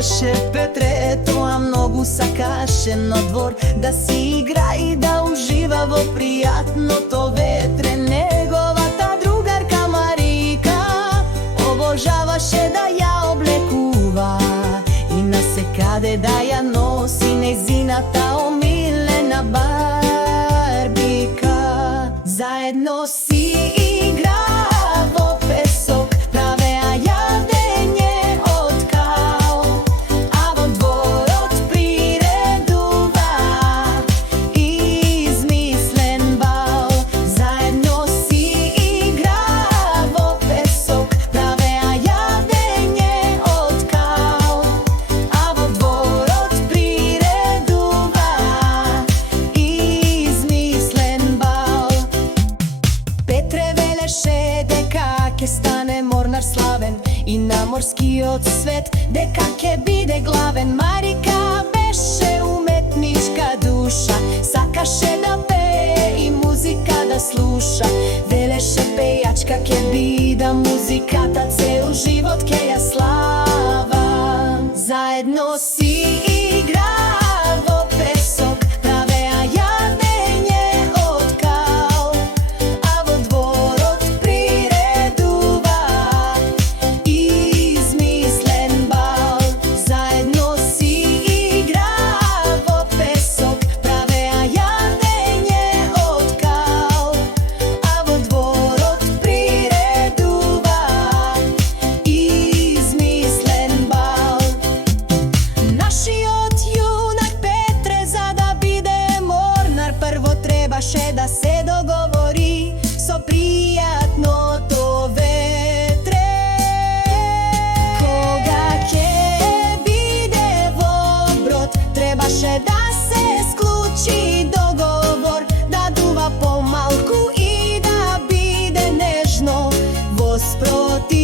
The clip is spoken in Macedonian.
велеше Петре, тоа многу сакаше на двор да си игра и да ужива во пријатното ветре. Неговата другарка Марика обожаваше да ја облекува и насекаде да ја носи нејзината омилена Барбика. Заедно си игра во песок, правеа јадење од кал, а во дворот приредува измислен бал. Заедно си игра во песок, правеа јадење од кал, а во дворот приредува измислен бал. Петре велеше дека ќе стане морнар славен и на морскиот свет дека ќе биде главен. Марика беше уметничка душа, сакаше да пее и музика да слуша. Велеше пејачка ќе бидам, музиката цел живот ќе ја славам. Заедно си игра во песок, правеа јадење од кал, а во дворот приредува измислен бал. Заедно си игра во песок, правеа јадење од кал, а во дворот приредува измислен бал. Нашиот јунак Петре, за да биде морнар, прво требаше да се договори со пријатното ветре. Кога ќе биде во брод, требаше да се склучи договор, да дува помалку и да биде нежно во спротив